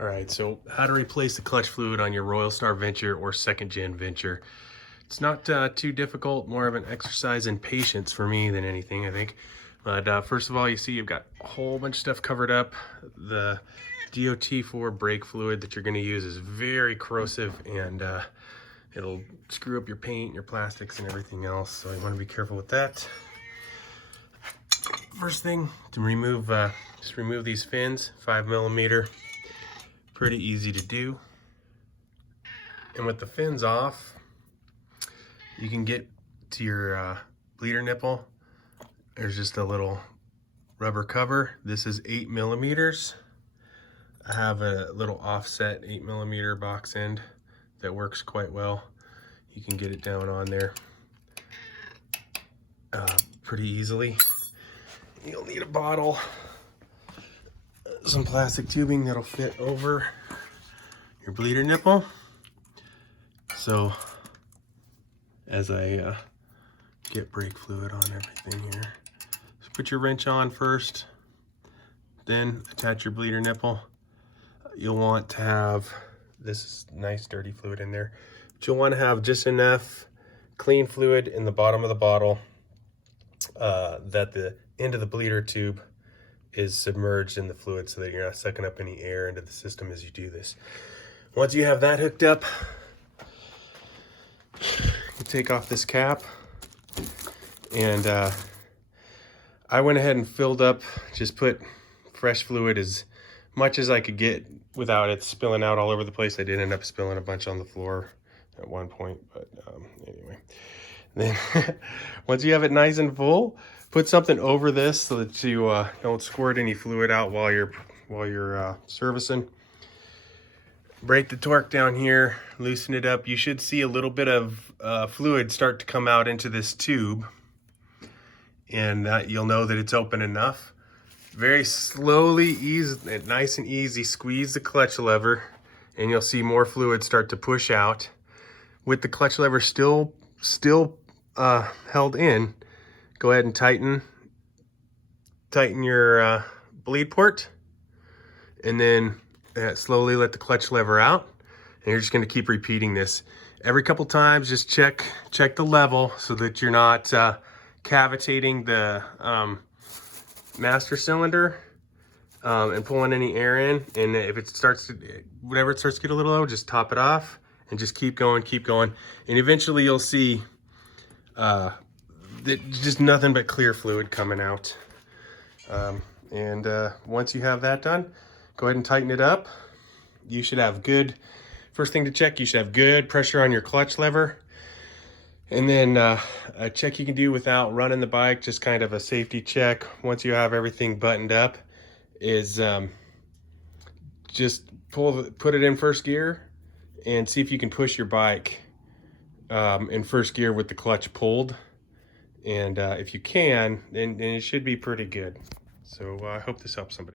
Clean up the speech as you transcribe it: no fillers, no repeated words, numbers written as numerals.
All right, so how to replace the clutch fluid on your Royal Star Venture or second gen Venture. It's not too difficult, more of an exercise in patience for me than anything, I think. But first of all, you see you've got a whole bunch of stuff covered up. The DOT4 brake fluid that you're gonna use is very corrosive and it'll screw up your paint, your plastics, and everything else. So you wanna be careful with that. First thing to remove, just remove these fins, 5mm. Pretty easy to do. And with the fins off, you can get to your bleeder nipple. There's just a little rubber cover. This is 8mm. I have a little offset 8mm box end that works quite well. You can get it down on there pretty easily. You'll need a bottle, some plastic tubing that'll fit over your bleeder nipple. So as I get brake fluid on everything here, just put your wrench on first, then attach your bleeder nipple. You'll want to have, this is nice dirty fluid in there, but you'll want to have just enough clean fluid in the bottom of the bottle that the end of the bleeder tube is submerged in the fluid so that you're not sucking up any air into the system as you do this. Once you have that hooked up, you take off this cap, and I went ahead and filled up, just put fresh fluid as much as I could get without it spilling out all over the place. I did end up spilling a bunch on the floor at one point, but anyway. Then once you have it nice and full, put something over this so that you don't squirt any fluid out while you're servicing. Break the torque down here, loosen it up. You should see a little bit of fluid start to come out into this tube, and you'll know that it's open enough. Very slowly, nice and easy, squeeze the clutch lever, and you'll see more fluid start to push out. With the clutch lever still held in, go ahead and tighten your bleed port, and then slowly let the clutch lever out. And you're just going to keep repeating this every couple times. Just check the level so that you're not cavitating the master cylinder and pulling any air in. And if it starts to, whenever it starts to get a little low, just top it off and just keep going, and eventually you'll see just nothing but clear fluid coming out. Once you have that done, go ahead and tighten it up. You should have good, first thing to check, you should have good pressure on your clutch lever. And then a check you can do without running the bike, just kind of a safety check once you have everything buttoned up, is just put it in first gear and see if you can push your bike in first gear with the clutch pulled. And if you can, then it should be pretty good. So I hope this helps somebody.